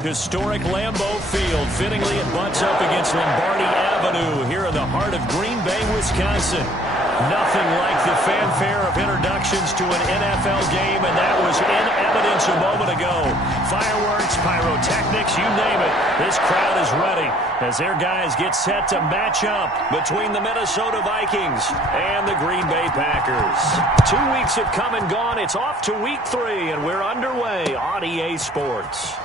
Historic Lambeau Field. Fittingly, it butts up against Lombardi Avenue here in the heart of Green Bay, Wisconsin. Nothing like the fanfare of introductions to an NFL game, and that was in evidence a moment ago. Fireworks, pyrotechnics, you name it. This crowd is ready as their guys get set to match up between the Minnesota Vikings and the Green Bay Packers. 2 weeks have come and gone. It's off to week 3, and we're underway on EA Sports.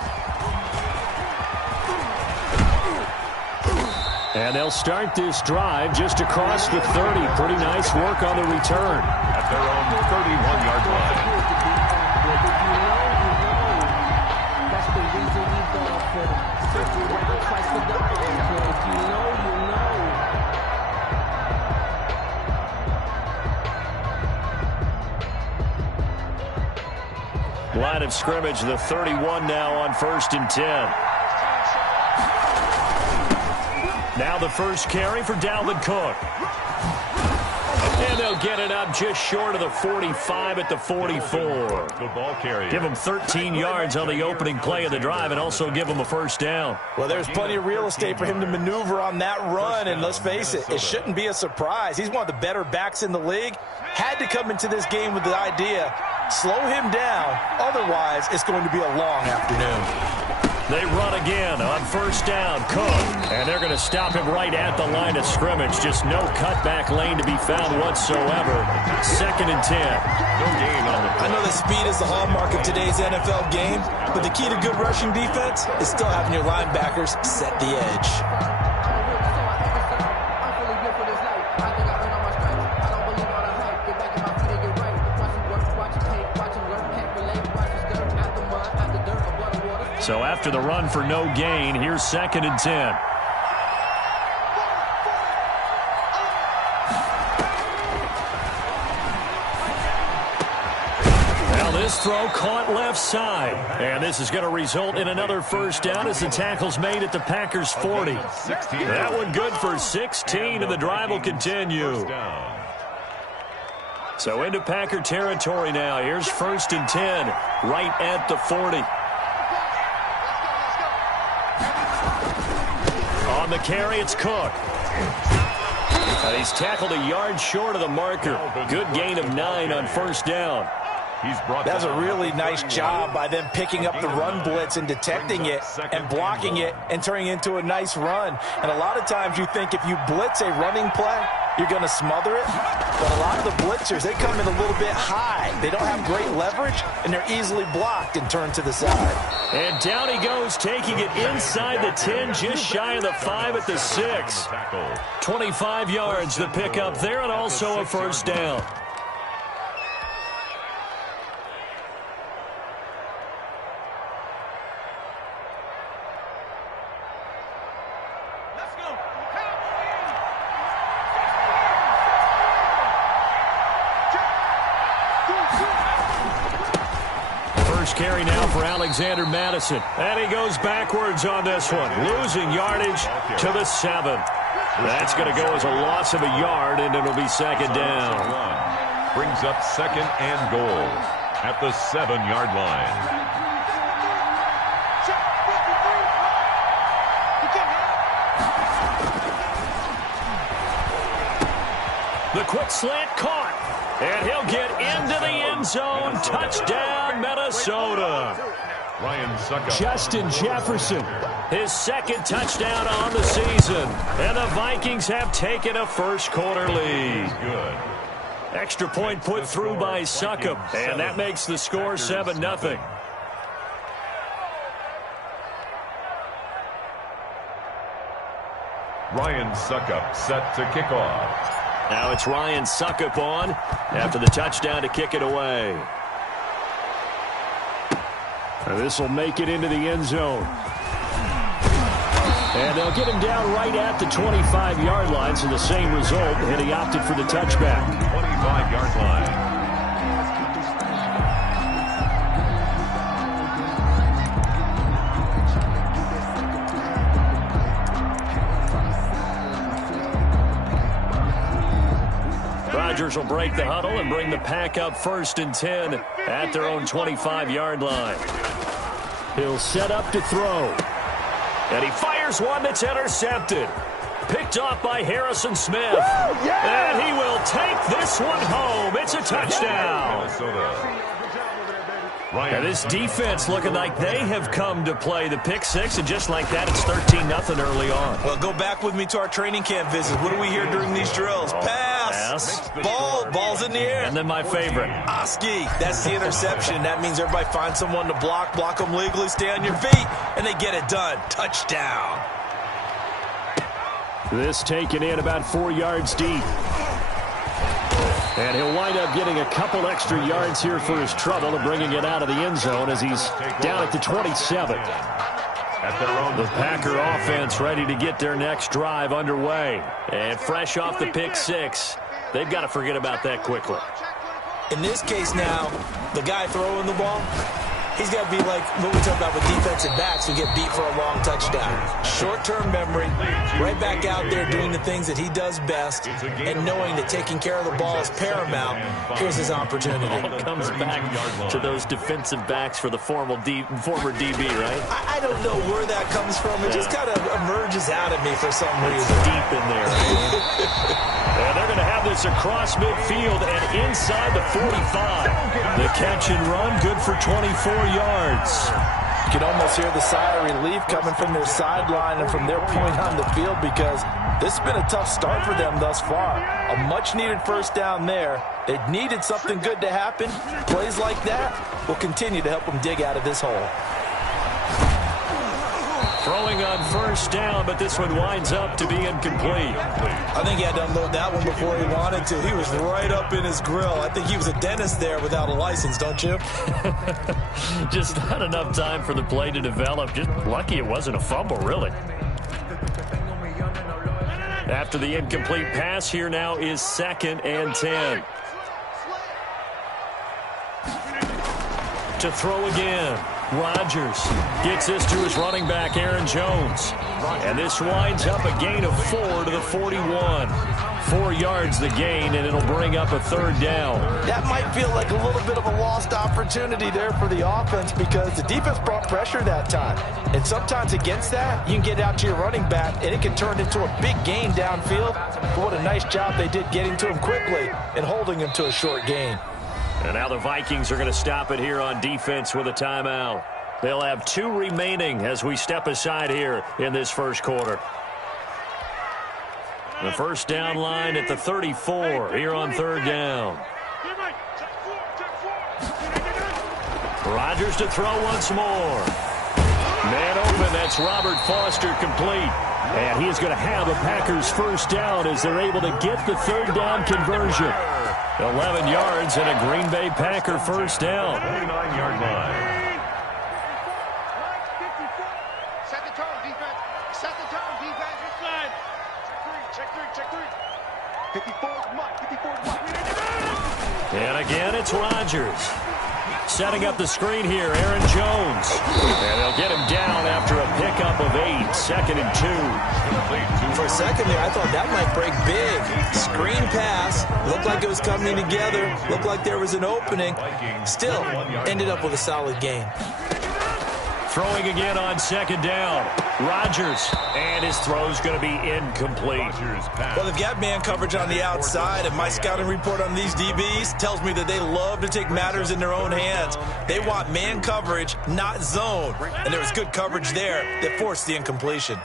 And they'll start this drive just across the 30. Pretty nice work on the return. At their own 31-yard line. Line of scrimmage, the 31 now on 1st and 10. Now the first carry for Dalvin Cook. And they'll get it up just short of the 45 at the 44. Good ball carrier. Give them 13 yards on the opening play of the drive and also give them a first down. Well, there's plenty of real estate for him to maneuver on that run, and let's face it, it shouldn't be a surprise. He's one of the better backs in the league. Had to come into this game with the idea, slow him down, otherwise it's going to be a long afternoon. They run again on first down. Cook. And they're going to stop him right at the line of scrimmage. Just no cutback lane to be found whatsoever. 2nd and 10. No gain on the play. I know that speed is the hallmark of today's NFL game, but the key to good rushing defense is still having your linebackers set the edge. So after the run for no gain, here's 2nd and 10. Now this throw caught left side. And this is going to result in another first down as the tackle's made at the Packers' 40. That one good for 16, and the drive will continue. So into Packer territory now. Here's 1st and 10, right at the 40. On the carry, it's Cook. He's tackled a yard short of the marker. Good gain of 9 on first down. That's a really nice job by them picking up the run blitz and detecting it and blocking it and turning it into a nice run. And a lot of times you think if you blitz a running play, you're going to smother it. But a lot of the blitzers, they come in a little bit high. They don't have great leverage, and they're easily blocked and turned to the side. And down he goes, taking it inside the 10, just shy of the 5 at the 6. 25 yards the pickup there, and also a first down. Carry now for Alexander Madison. And he goes backwards on this one, losing yardage to the 7. That's going to go as a loss of a yard, and it'll be 2nd down. Brings up 2nd and goal at the 7-yard line. The quick slant caught. And he'll get into the end zone. Touchdown, Minnesota. Ryan Suckup. Justin Jefferson, his 2nd touchdown on the season. And the Vikings have taken a first-quarter lead. Good. Extra point put through by Suckup. And that makes the score 7-0. Ryan Suckup set to kick off. Now it's Ryan Suckup on after the touchdown to kick it away. This will make it into the end zone. And they'll get him down right at the 25-yard line, so the same result, and he opted for the touchback. 25-yard line. Rodgers will break the huddle and bring the pack up 1st and 10 at their own 25-yard line. He'll set up to throw. And he fires one that's intercepted. Picked off by Harrison Smith. And he will take this one home. It's a touchdown. And this defense looking like they have come to play the pick six, and just like that, it's 13-0 early on. Well, go back with me to our training camp visit. What do we hear during these drills? Pass. Ball's in the air. And then my favorite. Oski. That's the interception. That means everybody finds someone to block them legally, stay on your feet, and they get it done. Touchdown. This taken in about 4 yards deep. And he'll wind up getting a couple extra yards here for his trouble and bringing it out of the end zone as he's down at the 27. The Packer offense ready to get their next drive underway. And fresh off the pick six, they've got to forget about that quickly. In this case now, the guy throwing the ball, he's got to be like what we talk about with defensive backs who get beat for a long touchdown. Short-term memory, right back out there doing the things that he does best, and knowing that taking care of the ball is paramount. Here's his opportunity. It comes back to those defensive backs for the former DB, right? I don't know where that comes from. It just kind of emerges out of me for some reason. It's deep in there. And they're going to have this across midfield and inside the 45. The catch and run, good for 24 yards. You can almost hear the sigh of relief coming from their sideline and from their point on the field, because this has been a tough start for them thus far. A much-needed first down there. They needed something good to happen. Plays like that will continue to help them dig out of this hole. Throwing on first down, but this one winds up to be incomplete. I think he had to unload that one before he wanted to. He was right up in his grill. I think he was a dentist there without a license, don't you? Just not enough time for the play to develop. Just lucky it wasn't a fumble, really. After the incomplete pass, here now is 2nd and 10. To throw again. Rodgers gets this to his running back, Aaron Jones. And this winds up a gain of 4 to the 41. 4 yards the gain, and it'll bring up a 3rd down. That might feel like a little bit of a lost opportunity there for the offense, because the defense brought pressure that time. And sometimes against that, you can get out to your running back, and it can turn into a big gain downfield. But what a nice job they did getting to him quickly and holding him to a short gain. And now the Vikings are going to stop it here on defense with a timeout. They'll have 2 remaining as we step aside here in this first quarter. The first down line at the 34 here on 3rd down. Rodgers to throw once more. Man open, that's Robert Foster complete. And he is going to have a Packers first down as they're able to get the 3rd down conversion. 11 yards and a Green Bay Packer first down. 29-yard line. Set the tone, defense. Set the tone, defense. Inside. Check three. 54's Mike. 54's Mike. And again, it's Rodgers. Setting up the screen here, Aaron Jones. And they'll get him down after a pickup of 8. 2nd and 2. For a second there, I thought that might break big. Screen pass. Looked like it was coming together. Looked like there was an opening. Still, ended up with a solid gain. Throwing again on 2nd down. Rodgers. And his throw's going to be incomplete. Well, they've got man coverage on the outside, and my scouting report on these DBs tells me that they love to take matters in their own hands. They want man coverage, not zone. And there was good coverage there that forced the incompletion.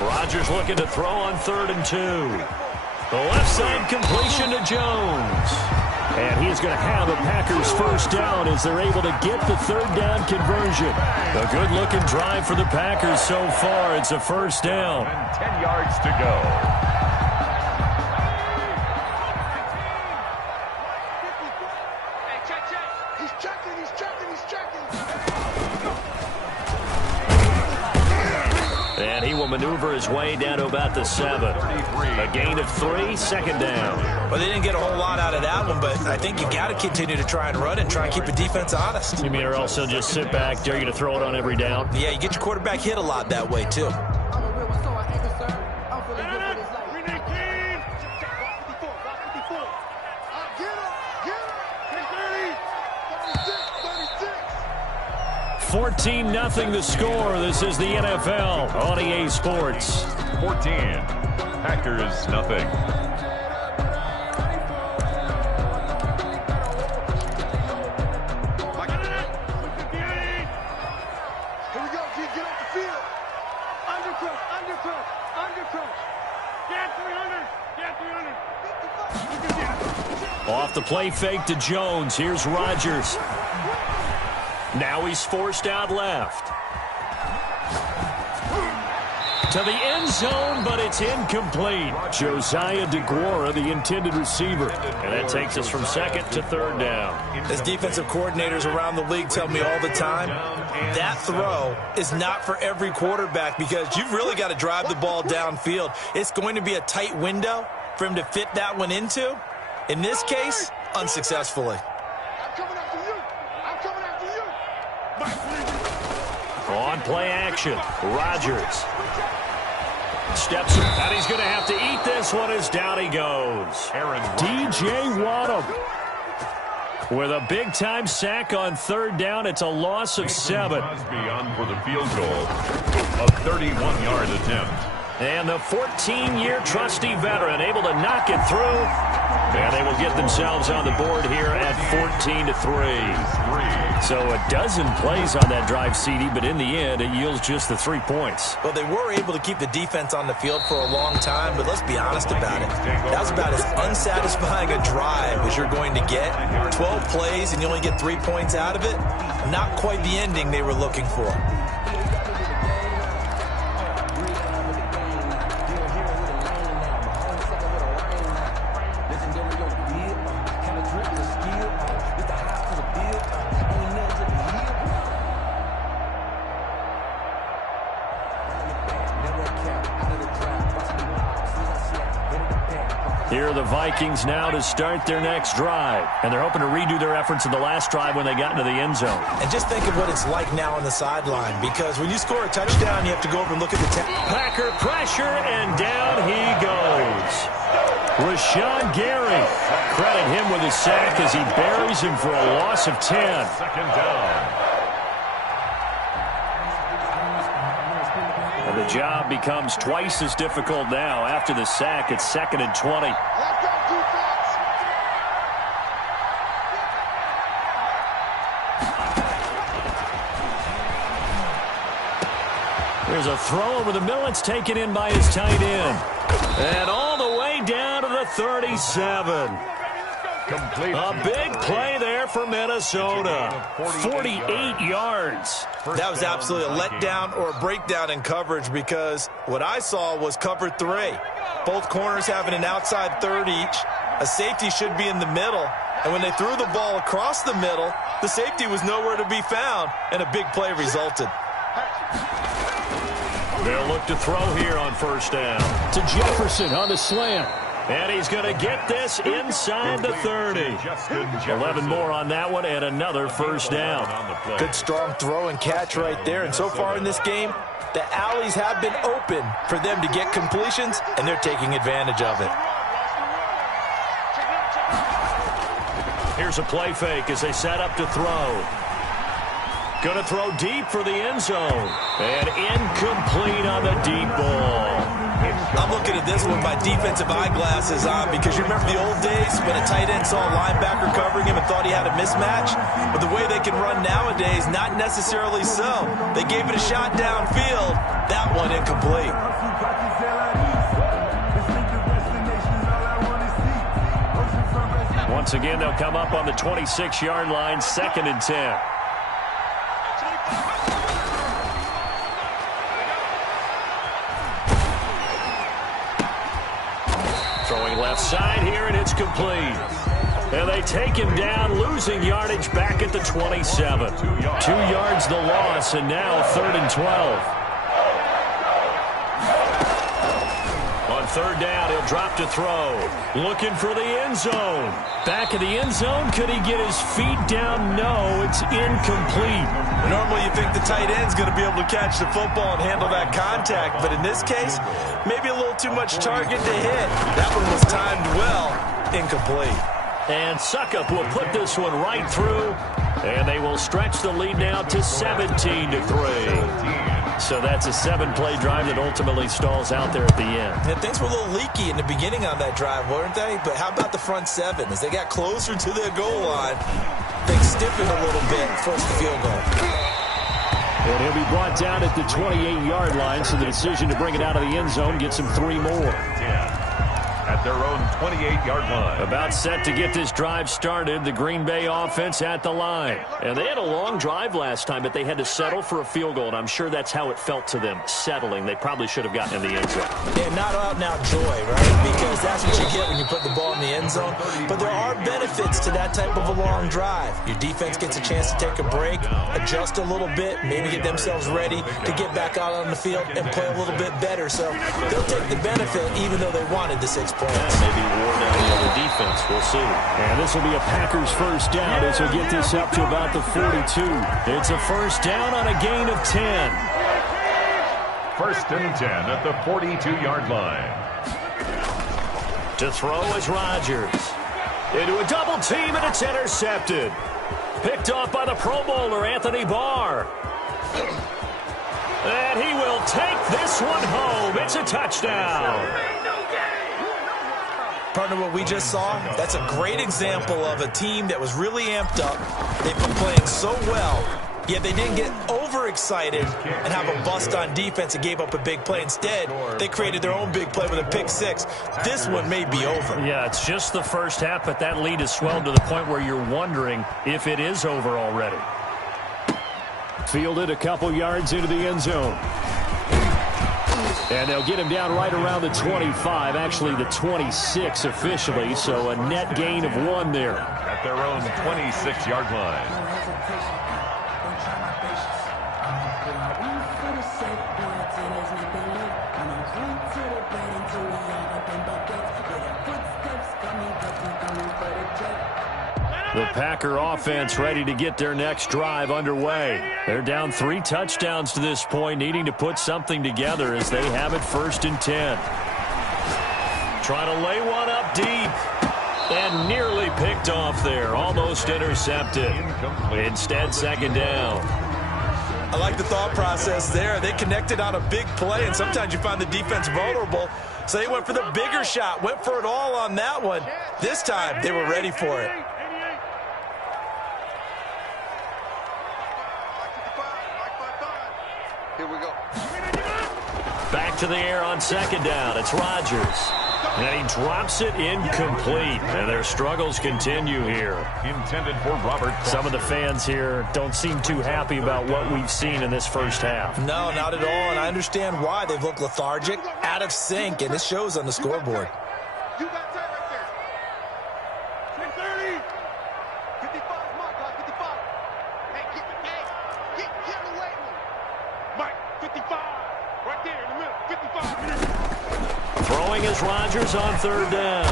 Rodgers looking to throw on 3rd and 2. The left side completion to Jones. And he's going to have a Packers first down as they're able to get the 3rd down conversion. A good-looking drive for the Packers so far. It's a first down. And 10 yards to go. And he will maneuver his way down to about the 7. A gain of 3, second down. Well, they didn't get a whole lot out of that one, but I think you got to continue to try and run and try and keep the defense honest. You mean or also just sit back, dare you to throw it on every down? Yeah, you get your quarterback hit a lot that way, too. $14-0 the score. This is the NFL on EA Sports. 14. Packers nothing. Here we go, G. Get off the field. Undercrush, undercrush, undercrush. Get 300. Get 300. Off the play fake to Jones. Here's Rodgers. Now he's forced out left. To the end zone, but it's incomplete. Josiah DeGuara, the intended receiver. And that takes us from second to third down. As defensive coordinators around the league tell me all the time, that throw is not for every quarterback because you've really got to drive the ball downfield. It's going to be a tight window for him to fit that one into. In this case, unsuccessfully. I'm coming after you. I'm coming after you. On play action, Rodgers. Steps in, and he's going to have to eat this one as down he goes. DJ Waddle with a big-time sack on third down. It's a loss of 7. Crosby on for the field goal. A 31-yard attempt. And the 14-year trusty veteran able to knock it through. And they will get themselves on the board here at 14-3. So a dozen plays on that drive, CD, but in the end, it yields just the 3 points. Well, they were able to keep the defense on the field for a long time, but let's be honest about it. That was about as unsatisfying a drive as you're going to get. 12 plays and you only get 3 points out of it. Not quite the ending they were looking for. Here are the Vikings now to start their next drive. And they're hoping to redo their efforts in the last drive when they got into the end zone. And just think of what it's like now on the sideline, because when you score a touchdown, you have to go over and look at the Packer pressure, and down he goes. Rashawn Gary. Credit him with a sack as he buries him for a loss of 10. Second down. And the job becomes twice as difficult now after the sack. It's 2nd and 20. Let's go, defense. There's a throw over the middle. It's taken in by his tight end. And all the way down to the 37. Complete. A big play there for Minnesota. 48 yards. That was absolutely a letdown or a breakdown in coverage, because what I saw was cover 3. Both corners having an outside third each. A safety should be in the middle. And when they threw the ball across the middle, the safety was nowhere to be found, and a big play resulted. They'll look to throw here on first down. To Jefferson on the slant. And he's going to get this inside the 30. 11 more on that one and another first down. Good strong throw and catch right there. And so far in this game, the alleys have been open for them to get completions, and they're taking advantage of it. Here's a play fake as they set up to throw. Going to throw deep for the end zone. And incomplete on the deep ball. I'm looking at this one by defensive eyeglasses on, because you remember the old days when a tight end saw a linebacker covering him and thought he had a mismatch? But the way they can run nowadays, not necessarily so. They gave it a shot downfield. That one incomplete. Once again, they'll come up on the 26-yard line, 2nd and 10. Throwing left side here, and it's complete. And they take him down, losing yardage back at the 27. 2 yards the loss, and now 3rd and 12. third down, he'll drop to throw. Looking for the end zone. Back of the end zone. Could he get his feet down? No, it's incomplete. Normally you think the tight end's going to be able to catch the football and handle that contact, but in this case, maybe a little too much target to hit. That one was timed well. Incomplete. And Suckup will put this one right through, and they will stretch the lead now to 17-3. So that's a 7-play drive that ultimately stalls out there at the end. And things were a little leaky in the beginning on that drive, weren't they? But how about the front seven? As they got closer to their goal line, things stiffened a little bit, forced the field goal. And he'll be brought down at the 28-yard line, so the decision to bring it out of the end zone gets him 3 more. At their own 28-yard line. About set to get this drive started. The Green Bay offense at the line. And they had a long drive last time, but they had to settle for a field goal, and I'm sure that's how it felt to them, settling. They probably should have gotten in the end zone. Yeah, not out-and-out joy, right? Because that's what you get when you put the ball in the end zone. But there are benefits to that type of a long drive. Your defense gets a chance to take a break, adjust a little bit, maybe get themselves ready to get back out on the field and play a little bit better. So they'll take the benefit even though they wanted the 6 points. Maybe wore down the other defense. We'll see. And this will be a Packers first down as we get this up to about the 42. It's a first down on a gain of 10. First and 10 at the 42-yard line. To throw is Rodgers. Into a double team, and it's intercepted. Picked off by the Pro Bowler, Anthony Barr. And he will take this one home. It's a touchdown. Partner, what we just saw, that's a great example of a team that was really amped up. They've been playing so well, yet they didn't get overexcited and have a bust on defense and gave up a big play. Instead, they created their own big play with a pick 6. This one may be over. Yeah, it's just the first half, but that lead has swelled to the point where you're wondering if it is over already. Fielded a couple yards into the end zone. And they'll get him down right around the 25, actually the 26 officially, so a net gain of 1 there. At their own 26-yard line. The Packer offense ready to get their next drive underway. They're down 3 touchdowns to this point, needing to put something together as they have it first and 10. Trying to lay one up deep. And nearly picked off there. Almost intercepted. Instead, second down. I like the thought process there. They connected on a big play, and sometimes you find the defense vulnerable. So they went for the bigger shot, went for it all on that one. This time, they were ready for it. Here we go. Back to the air on second down. It's Rodgers. And he drops it incomplete. And their struggles continue here. Intended for Robert. Some of the fans here don't seem too happy about what we've seen in this first half. No, not at all. And I understand why. They've looked lethargic, out of sync, and it shows on the scoreboard. You got that right there. 30. 55, Mike, 55. Hey, get away with it. Mike, 55. Right there in the middle. 55. Throwing is Rodgers on third down.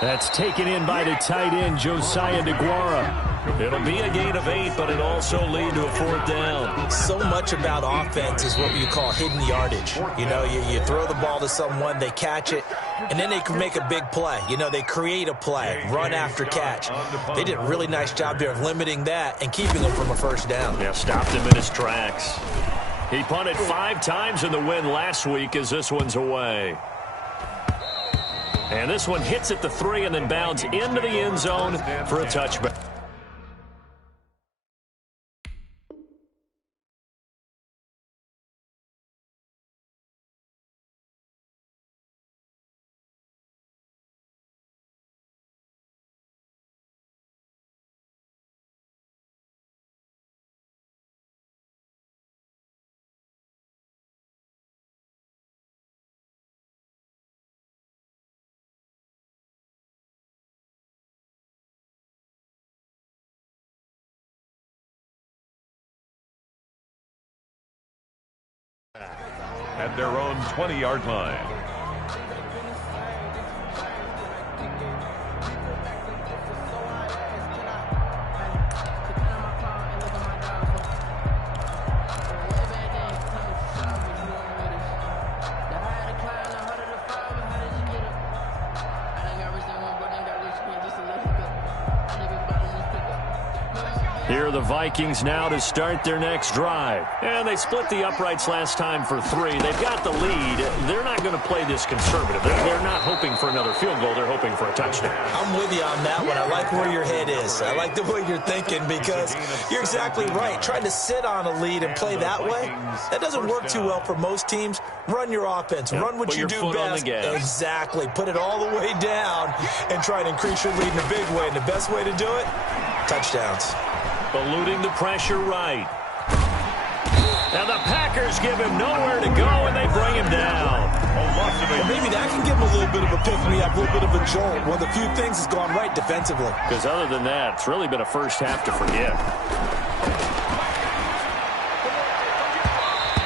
That's taken in by the tight end, Josiah DeGuara. It'll be a gain of 8, but it also lead to a fourth down. So much about offense is what you call hidden yardage. You know, you throw the ball to someone, they catch it, and then they can make a big play. You know, they create a play, run after catch. They did a really nice job there of limiting that and keeping them from a first down. Yeah, stopped him in his tracks. He punted 5 times in the win last week as this one's away. And this one hits at the 3 and then bounds into the end zone for a touchback. At their own 20-yard line. Here are the Vikings now to start their next drive. And they split the uprights last time for 3. They've got the lead. They're not going to play this conservative. They're not hoping for another field goal. They're hoping for a touchdown. I'm with you on that one. I like where your head is. I like the way you're thinking because you're exactly right. Trying to sit on a lead and play that way, that doesn't work too well for most teams. Run your offense. Run what you do best. Exactly. Put it all the way down and try to increase your lead in a big way. And the best way to do it, touchdowns. Eluding the pressure right. And the Packers give him nowhere to go, and they bring him down. Well, maybe that can give him a little bit of a pick-me-up, a little bit of a jolt. One of the few things that's gone right defensively. Because other than that, it's really been a first half to forget.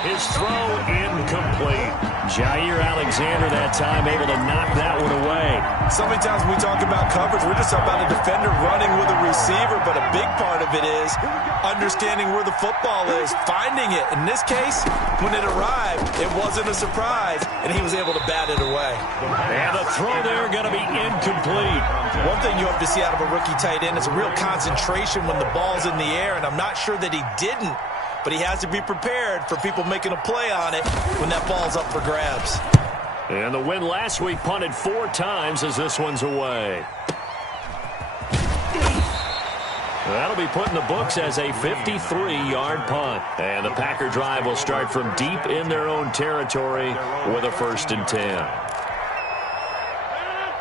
His throw incomplete. Jair Alexander that time able to knock that one away. So many times when we talk about coverage, we're just about a defender running with a receiver, but a big part of it is understanding where the football is, finding it. In this case, when it arrived, it wasn't a surprise, and he was able to bat it away. And the throw there going to be incomplete. One thing you have to see out of a rookie tight end is a real concentration when the ball's in the air, and I'm not sure that he didn't. But he has to be prepared for people making a play on it when that ball's up for grabs. And the win last week punted 4 times as this one's away. That'll be put in the books as a 53-yard punt. And the Packer drive will start from deep in their own territory with a 1st and 10.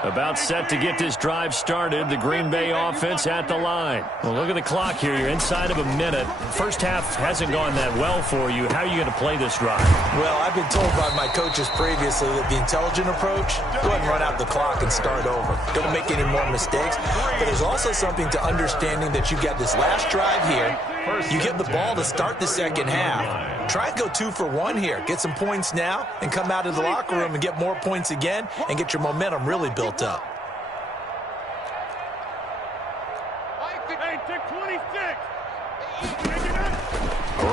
About set to get this drive started. The Green Bay offense at the line. Well, look at the clock here. You're inside of a minute. First half hasn't gone that well for you. How are you going to play this drive? Well, I've been told by my coaches previously that the intelligent approach, go ahead and run out the clock and start over. Don't make any more mistakes. But there's also something to understanding that you got this last drive here. You get the ball to start the second half. Try and go 2 for 1 here. Get some points now and come out of the locker room and get more points again and get your momentum really built up. Hey, take 26.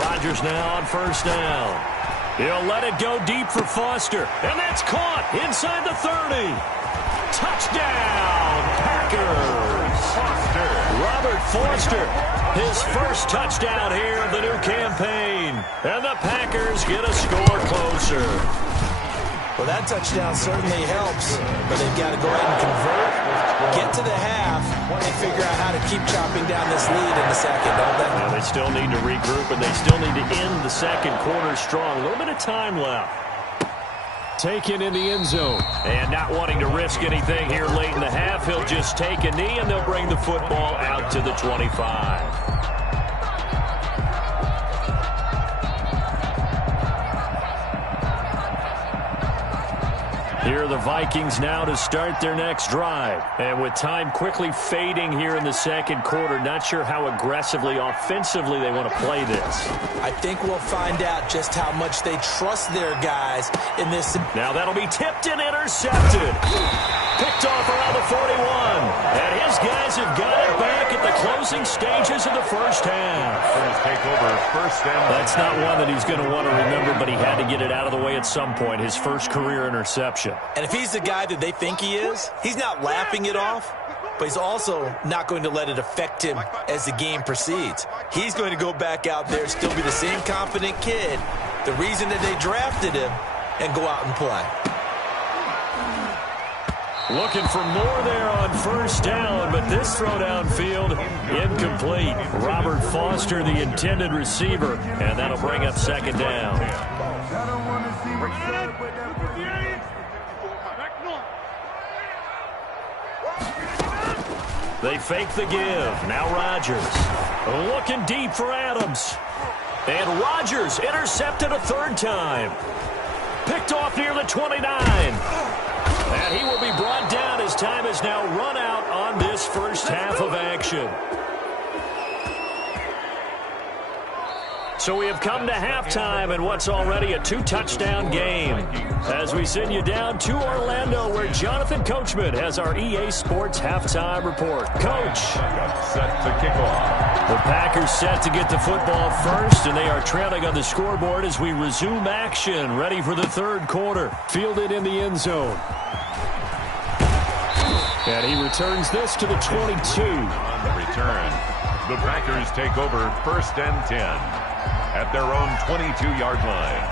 Rodgers now on 1st down. He'll let it go deep for Foster. And that's caught inside the 30. Touchdown, Packers. Robert Foster, his first touchdown here of the new campaign. And the Packers get a score closer. Well, that touchdown certainly helps, but they've got to go ahead and convert, get to the half, and figure out how to keep chopping down this lead in the second, don't they? Well, they still need to regroup, and they still need to end the second quarter strong. A little bit of time left. Taken in the end zone. And not wanting to risk anything here late in the half, he'll just take a knee, and they'll bring the football out to the 25. Here are the Vikings now to start their next drive. And with time quickly fading here in the second quarter, not sure how aggressively, offensively they want to play this. I think we'll find out just how much they trust their guys in this. Now that'll be tipped and intercepted. Picked off around the 41. And his guys have got it back at the closing stages of the first half. That's not one that he's going to want to remember, but he had to get it out of the way at some point, his first career interception. And if he's the guy that they think he is, he's not laughing it off, but he's also not going to let it affect him as the game proceeds. He's going to go back out there, still be the same confident kid, the reason that they drafted him, and go out and play. Looking for more there on 1st down, but this throw downfield incomplete. Robert Foster, the intended receiver, and that'll bring up 2nd down. They fake the give. Now Rodgers. Looking deep for Adams. And Rodgers intercepted a 3rd time. Picked off near the 29. And he will be brought down as time has now run out on this first half of action. So we have come to halftime in what's already a 2-touchdown game. As we send you down to Orlando, where Jonathan Coachman has our EA Sports halftime report. Coach. Set to kick off. The Packers set to get the football first, and they are trailing on the scoreboard as we resume action, ready for the 3rd quarter. Fielded in the end zone. And he returns this to the 22. On the return. The Packers take over 1st and 10 at their own 22-yard line.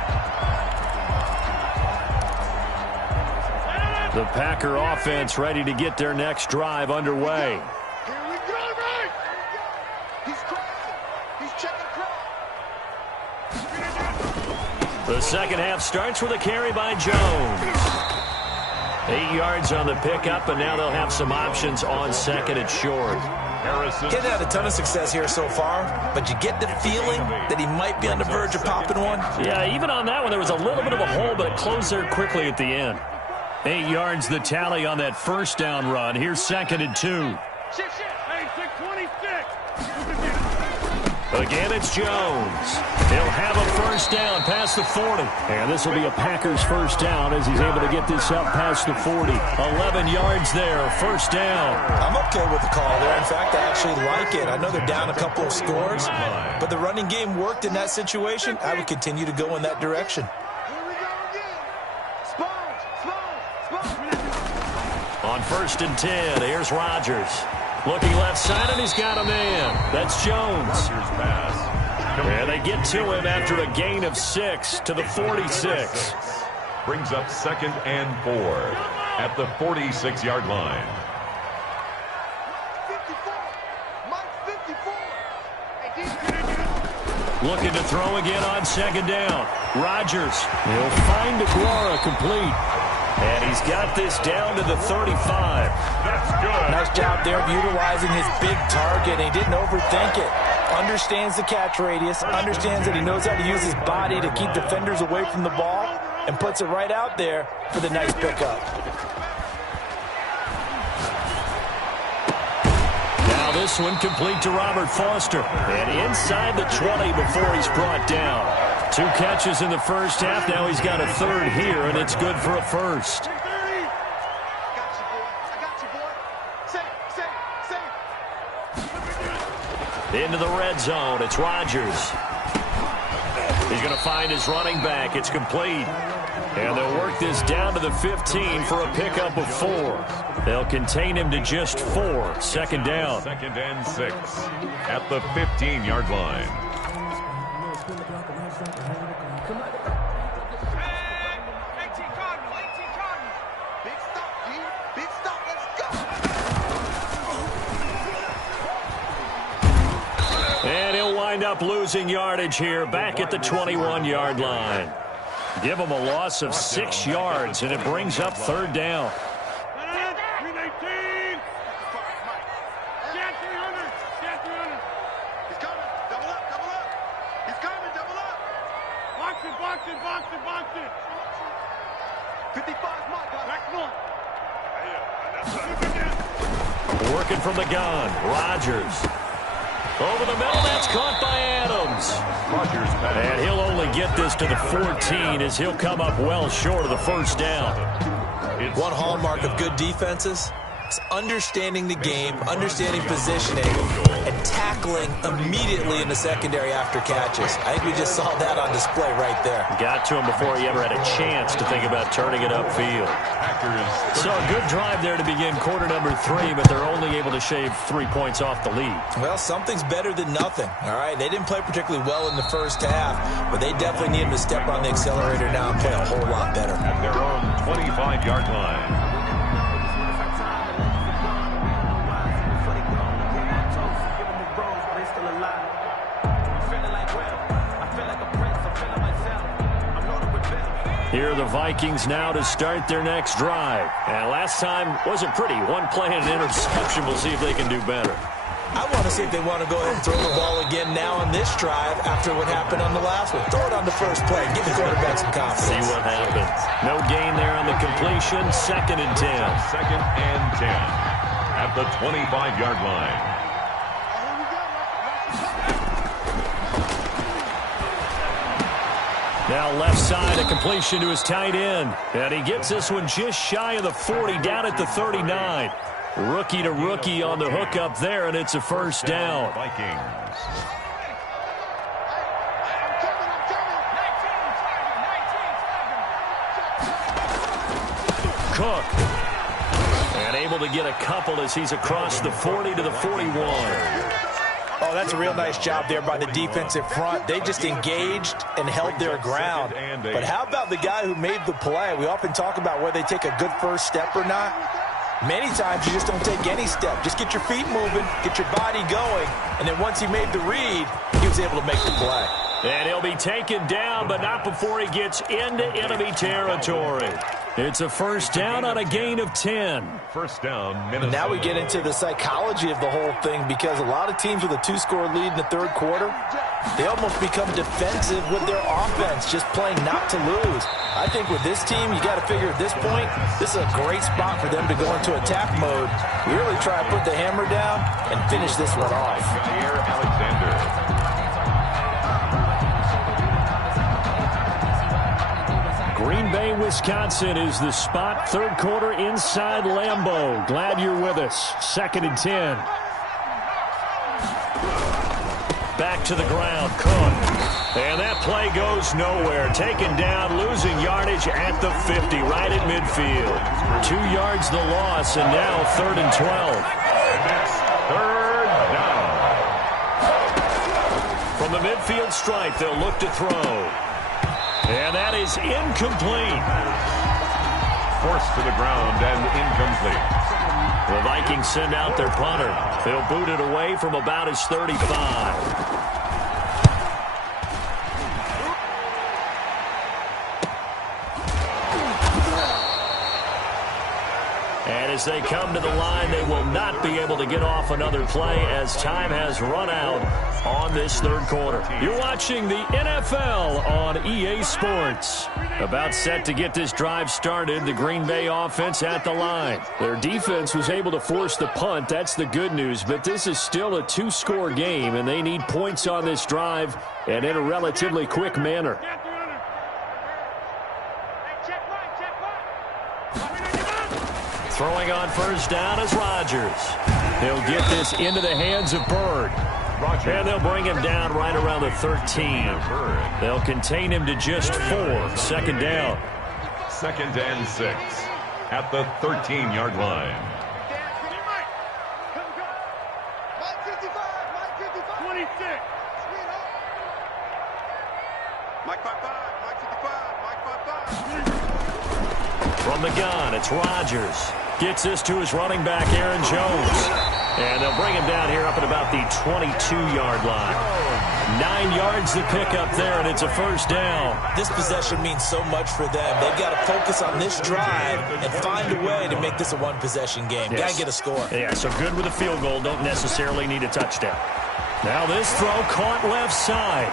The Packer offense ready to get their next drive underway. Here we go, right? He's crossing. He's checking cross. The second half starts with a carry by Jones. 8 yards on the pickup, and now they'll have some options on second and short. He's had a ton of success here so far, but you get the feeling that he might be on the verge of popping one. Yeah, even on that one, there was a little bit of a hole, but it closed there quickly at the end. 8 yards the tally on that first down run. Here's 2nd and 2. Hey, 626. Again, it's Jones. He'll have a first down past the 40. And this will be a Packers first down as he's able to get this up past the 40. 11 yards there, first down. I'm okay with the call there. In fact, I actually like it. I know they're down a couple of scores, but the running game worked in that situation. I would continue to go in that direction. Here we go again. Spons. On 1st and 10, here's Rodgers. Looking left side, and he's got a man. That's Jones. Rodgers pass. And they get to him after a gain of 6 to the 46. Brings up 2nd and 4 at the 46-yard line. 54. Mike 54. Looking to throw again on 2nd down. Rodgers. He'll find Aguara complete. And he's got this down to the 35. That's good. Nice job there of utilizing his big target. He didn't overthink it. Understands the catch radius. Understands that he knows how to use his body to keep defenders away from the ball. And puts it right out there for the nice pickup. Now this one complete to Robert Foster. And inside the 20 before he's brought down. 2 catches in the first half. Now he's got a 3rd here, and it's good for a first. I got you, boy. Safe. Into the red zone. It's Rodgers. He's going to find his running back. It's complete. And they'll work this down to the 15 for a pickup of 4. They'll contain him to just 4. 2nd down. 2nd and 6 at the 15-yard line. And he'll wind up losing yardage here back at the 21-yard line. Give him a loss of 6 yards, and it brings up 3rd down. He's coming. Double up. He's coming. Double up. Box it. 55 Mike. Back one. Working from the gun. Rodgers. Over the middle, that's caught by Adams. Rodgers pass. And he'll only get this to the 14 as he'll come up well short of the first down. One hallmark of good defenses is understanding the game, understanding positioning, and tackling immediately in the secondary after catches. I think we just saw that on display right there. Got to him before he ever had a chance to think about turning it upfield. So a good drive there to begin quarter number 3, but they're only able to shave 3 points off the lead. Well, something's better than nothing, all right? They didn't play particularly well in the first half, but they definitely need him to step on the accelerator now and play a whole lot better. At their own 25-yard line. Here are the Vikings now to start their next drive. And last time wasn't pretty. 1 play and an interception. We'll see if they can do better. I want to see if they want to go ahead and throw the ball again now on this drive after what happened on the last one. Throw it on the first play. Give the quarterback some confidence. See what happens. No gain there on the completion. 2nd and 10. 2nd and 10 at the 25-yard line. Now left side, a completion to his tight end. And he gets this one just shy of the 40, down at the 39. Rookie to rookie on the hook up there, and it's a first down. Vikings. Cook. And able to get a couple as he's across the 40 to the 41. Oh, that's a real nice job there by the defensive front. They just engaged and held their ground. But how about the guy who made the play? We often talk about whether they take a good first step or not. Many times you just don't take any step. Just get your feet moving, get your body going, and then once he made the read, he was able to make the play. And he'll be taken down, but not before he gets into enemy territory. It's a first down on a gain of 10. First down, Minnesota. Now we get into the psychology of the whole thing, because a lot of teams with a 2-score lead in the third quarter, they almost become defensive with their offense, just playing not to lose. I think with this team, you got to figure at this point, this is a great spot for them to go into attack mode, really try to put the hammer down and finish this one off. Jair Alexander. Green Bay, Wisconsin is the spot. Third quarter inside Lambeau. Glad you're with us. 2nd and 10. Back to the ground, Cook. And that play goes nowhere. Taken down, losing yardage at the 50, right at midfield. 2 yards the loss, and now 3rd and 12. Third down. From the midfield stripe, they'll look to throw. And that is incomplete. Forced to the ground and incomplete. The Vikings send out their punter. They'll boot it away from about his 35. And as they come to the line, they will not be able to get off another play as time has run out on this third quarter. You're watching the NFL on EA Sports. About set to get this drive started, the Green Bay offense at the line. Their defense was able to force the punt. That's the good news, but this is still a 2-score game, and they need points on this drive and in a relatively quick manner. Throwing on first down is Rodgers. He'll get this into the hands of Bird. And they'll bring him down right around the 13. They'll contain him to just 4. 2nd down. 2nd and 6 at the 13-yard line. From the gun, it's Rodgers. Gets this to his running back, Aaron Jones. And they'll bring him down here up at about the 22-yard line. 9 yards to pick up there, and it's a first down. This possession means so much for them. They've got to focus on this drive and find a way to make this a one-possession game. Yes. Got to get a score. Yeah, so good with a field goal. Don't necessarily need a touchdown. Now this throw caught left side.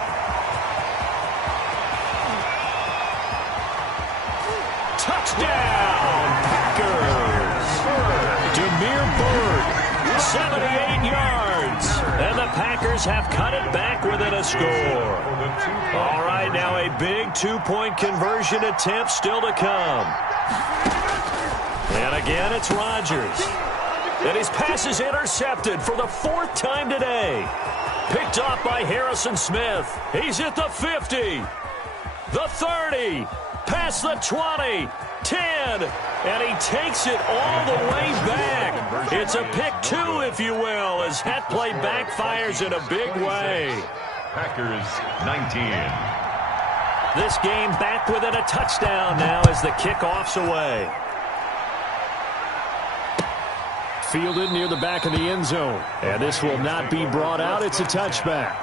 Touchdown, Packers. Demir Bird. 78 yards. And the Packers have cut it back within a score. All right, now a big 2-point conversion attempt still to come. And again, it's Rodgers. And his pass is intercepted for the 4th time today. Picked off by Harrison Smith. He's at the 50. The 30. Past the 20. 10. And he takes it all the way back. It's a pick 2, if you will, as that play backfires in a big way. Packers 19. This game back within a touchdown now as the kickoff's away. Fielded near the back of the end zone. And this will not be brought out. It's a touchback.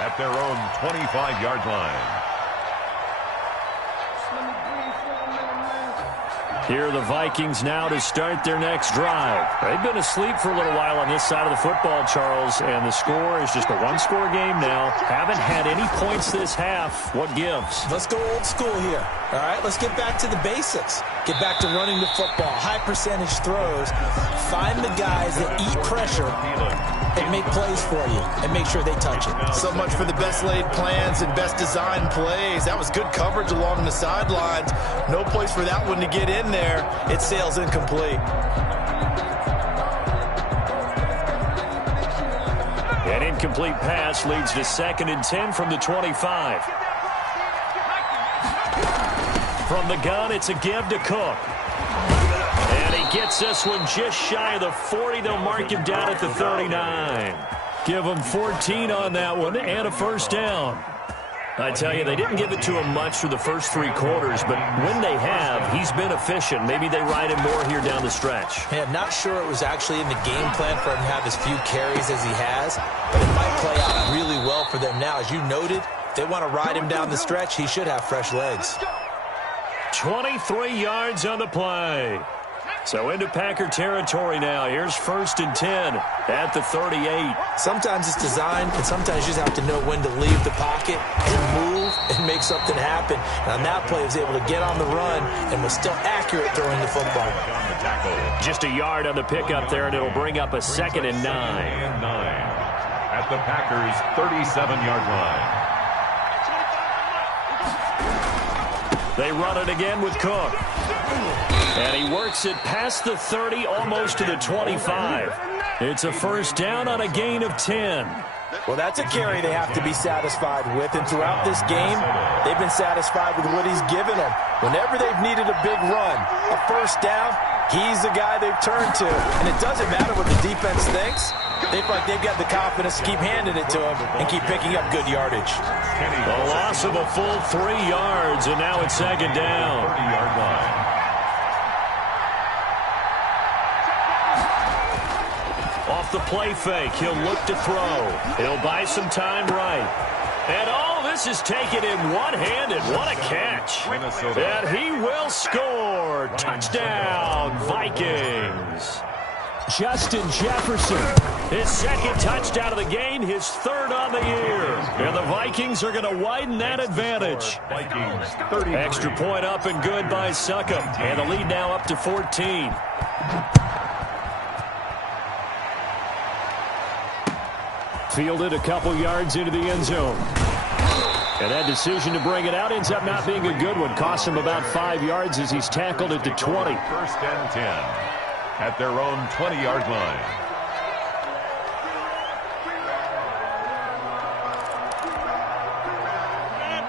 At their own 25-yard line. Here are the Vikings now to start their next drive. They've been asleep for a little while on this side of the football, Charles, and the score is just a 1-score game now. Haven't had any points this half. What gives? Let's go old school here. All right, let's get back to the basics. Get back to running the football, high percentage throws. Find the guys that eat pressure and make plays for you and make sure they touch it. So much for the best laid plans and best designed plays. That was good coverage along the sidelines. No place for that one to get in there. It sails incomplete. An incomplete pass leads to 2nd and 10 from the 25. From the gun, it's a give to Cook. And he gets this one just shy of the 40. They'll mark him down at the 39. Give him 14 on that one and a first down. I tell you, they didn't give it to him much for the first 3 quarters, but when they have, he's been efficient. Maybe they ride him more here down the stretch. Yeah, I'm not sure it was actually in the game plan for him to have as few carries as he has, but it might play out really well for them now. As you noted, if they want to ride him down the stretch, he should have fresh legs. 23 yards on the play. So into Packer territory now. Here's 1st and 10 at the 38. Sometimes it's designed, and sometimes you just have to know when to leave the pocket and move and make something happen. And on that play, he was able to get on the run and was still accurate throwing the football. Just a yard on the pickup there, and it'll bring up a 2nd and 9. At the Packers' 37-yard line. They run it again with Cook. And he works it past the 30, almost to the 25. It's a first down on a gain of 10. Well, that's a carry they have to be satisfied with. And throughout this game, they've been satisfied with what he's given them. Whenever they've needed a big run, a first down, he's the guy they've turned to. And it doesn't matter what the defense thinks. They feel like they've got the confidence to keep handing it to him and keep picking up good yardage. A loss of a full 3 yards, and now it's 2nd down. 30-yard line. Off the play fake, he'll look to throw. He'll buy some time right. And all this is taken in one-handed. What a catch. And he will score. Touchdown, Vikings. Justin Jefferson, his 2nd touchdown of the game, his 3rd on the year. And the Vikings are going to widen that advantage. Vikings 30. Extra point up and good by Succop. And the lead now up to 14. Fielded a couple yards into the end zone. And that decision to bring it out ends up not being a good one. Costs him about 5 yards as he's tackled at the 20. 1st and 10 at their own 20-yard line.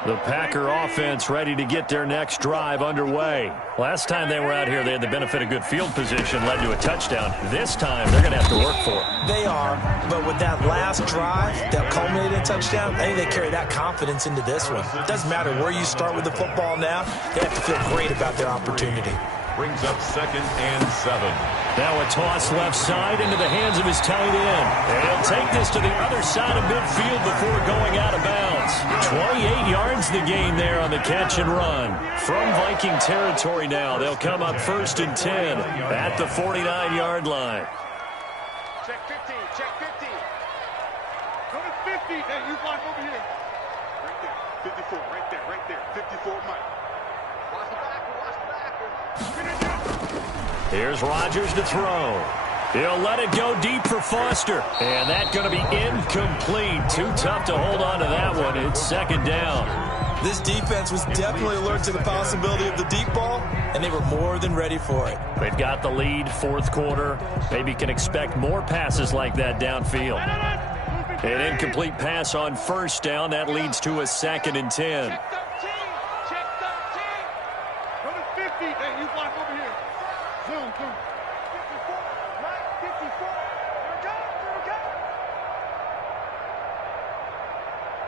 The Packer offense ready to get their next drive underway. Last time they were out here, they had the benefit of good field position, led to a touchdown. This time, they're going to have to work for it. They are, but with that last drive that culminated in a touchdown, I think they carry that confidence into this one. It doesn't matter where you start with the football now. They have to feel great about their opportunity. Brings up 2nd and 7. Now a toss left side into the hands of his tight end. And he'll take this to the other side of midfield before going out of bounds. 28 yards the gain there on the catch and run. From Viking territory now, they'll come up 1st and 10 at the 49-yard line. Check 15, check 15. Go to 50, then you block over here. Right there, 54, right there, 54, Mike. Watch the backer, watch the backer. Here's Rodgers to throw. He'll let it go deep for Foster. And that's going to be incomplete. Too tough to hold on to that one. It's 2nd down. This defense was definitely alert to the possibility of the deep ball, and they were more than ready for it. They've got the lead, 4th quarter. Maybe can expect more passes like that downfield. An incomplete pass on 1st down. That leads to a 2nd and 10. Check 13, check 13. Go to 50, then you block over here. Zoom, zoom. 54, right, 54. Here we go, here we go.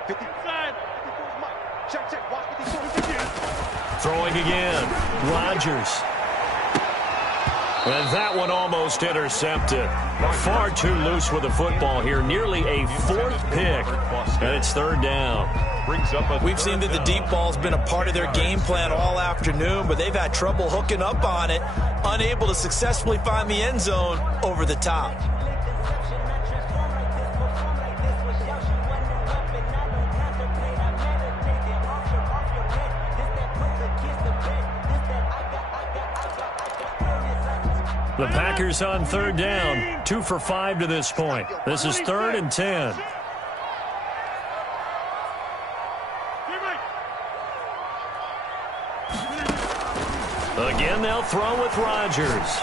50 side, 54 is Mike. Check, check, watch 54 again. Throwing again. Rodgers. And that one almost intercepted. Far too loose with the football here. Nearly a 4th pick. And it's 3rd down. We've seen that the deep ball's been a part of their game plan all afternoon, but they've had trouble hooking up on it, unable to successfully find the end zone over the top. The Packers on 3rd down, 2 for 5 to this point. This is 3rd and 10. Again, they'll throw with Rodgers.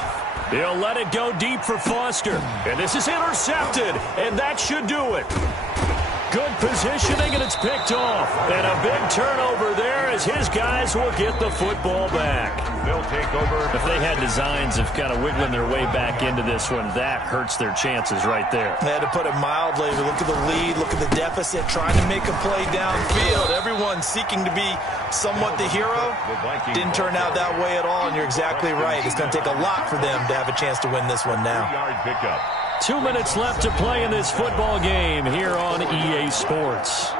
He'll let it go deep for Foster. And this is intercepted, and that should do it. Good positioning, and it's picked off. And a big turnover there as his guys will get the football back. They'll take over. If they had designs of kind of wiggling their way back into this one, that hurts their chances right there. They had to put it mildly. Look at the lead. Look at the deficit. Trying to make a play downfield. Everyone seeking to be somewhat the hero. Didn't turn out that way at all, and you're exactly right. It's going to take a lot for them to have a chance to win this one now. 3-yard pickup. 2 minutes left to play in this football game here on EA Sports.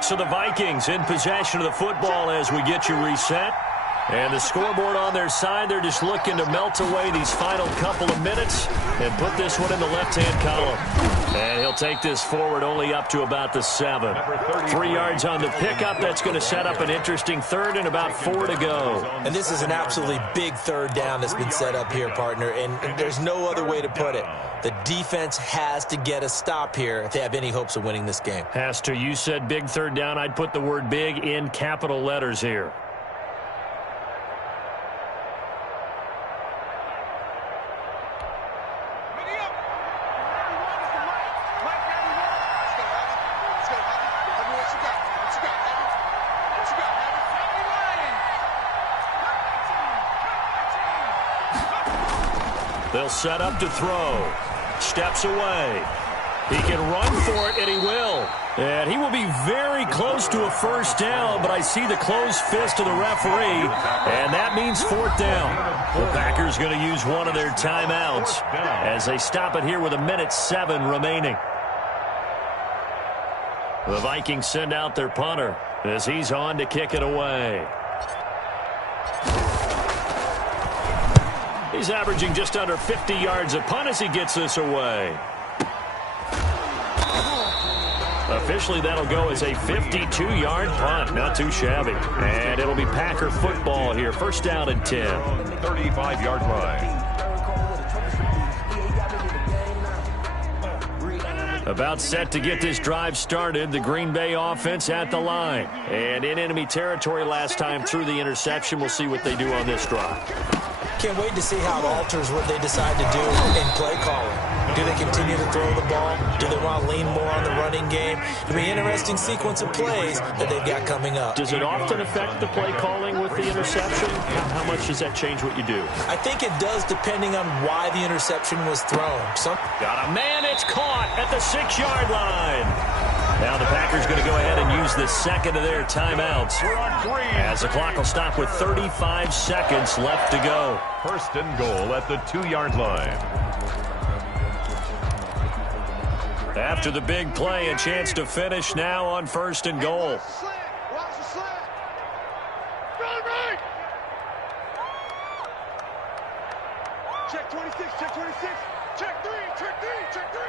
So the Vikings in possession of the football as we get you reset. And the scoreboard on their side, they're just looking to melt away these final couple of minutes and put this one in the left-hand column. And he'll take this forward only up to about the 7. 3 yards on the pickup. That's going to set up an interesting third and about 4 to go. And this is an absolutely big third down that's been set up here, partner. And there's no other way to put it. The defense has to get a stop here if they have any hopes of winning this game. Has to. You said big third down. I'd put the word big in capital letters here. They'll set up to throw. Steps away. He can run for it, and he will. And he will be very close to a first down, but I see the closed fist of the referee, and that means 4th down. The Packers going to use one of their timeouts as they stop it here with 1:07 remaining. The Vikings send out their punter as he's on to kick it away. He's averaging just under 50 yards a punt as he gets this away. Officially, that'll go as a 52-yard punt. Not too shabby. And it'll be Packer football here. First down and 10. 35-yard line. About set to get this drive started. The Green Bay offense at the line. And in enemy territory last time through the interception. We'll see what they do on this drive. Can't wait to see how it alters what they decide to do in play calling. Do they continue to throw the ball? Do they want to lean more on the running game? It'll be an interesting sequence of plays that they've got coming up. Does it often affect the play calling with the interception? How much does that change what you do? I think it does depending on why the interception was thrown. Got a man, it's caught at the 6-yard line. Now the Packers going to go ahead and use the second of their timeouts as the clock will stop with 35 seconds left to go. First and goal at the 2-yard line. After the big play, a chance to finish now on first and goal. Watch the slant. Run right. Check 26, check 26. Check 3, check 3, check 3.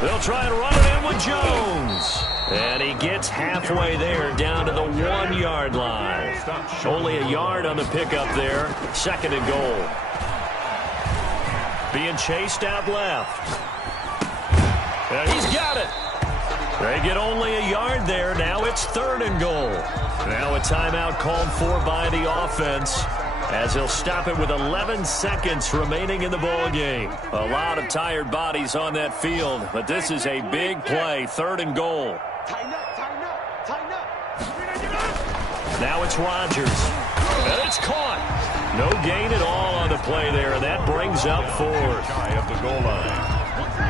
They'll try and run it in with Jones. And he gets halfway there down to the 1-yard line. Only a yard on the pickup there. Second and goal. Being chased out left. And he's got it. They get only a yard there. Now it's third and goal. Now a timeout called for by the offense as he'll stop it with 11 seconds remaining in the ball game. A lot of tired bodies on that field, but this is a big play. Third and goal. Tighten up, tighten up, tighten up. Now it's Rodgers. And it's caught. No gain at all on the play there, and that brings up 4th. Shy of the goal line.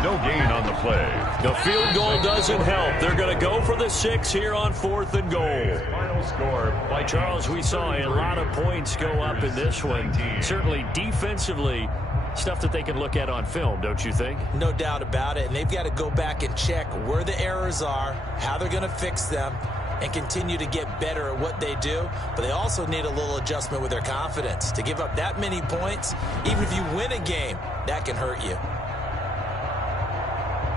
No gain on the play. The field goal doesn't help. They're going to go for the 6 here on 4th and goal. Final score by Charles, we saw a lot of points go up in this one. Certainly defensively, stuff that they can look at on film, don't you think? No doubt about it. And they've got to go back and check where the errors are, how they're going to fix them, and continue to get better at what they do. But they also need a little adjustment with their confidence. To give up that many points, even if you win a game, that can hurt you.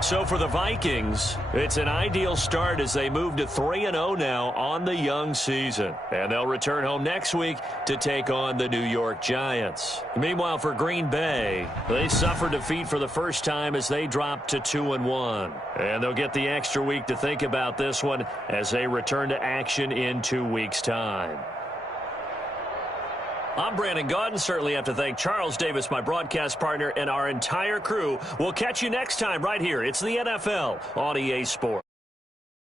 So for the Vikings, it's an ideal start as they move to 3-0 now on the young season. And they'll return home next week to take on the New York Giants. Meanwhile, for Green Bay, they suffered defeat for the first time as they dropped to 2-1. And they'll get the extra week to think about this one as they return to action in 2 weeks' time. I'm Brandon Gaudin. Certainly have to thank Charles Davis, my broadcast partner, and our entire crew. We'll catch you next time right here. It's the NFL on EA Sports.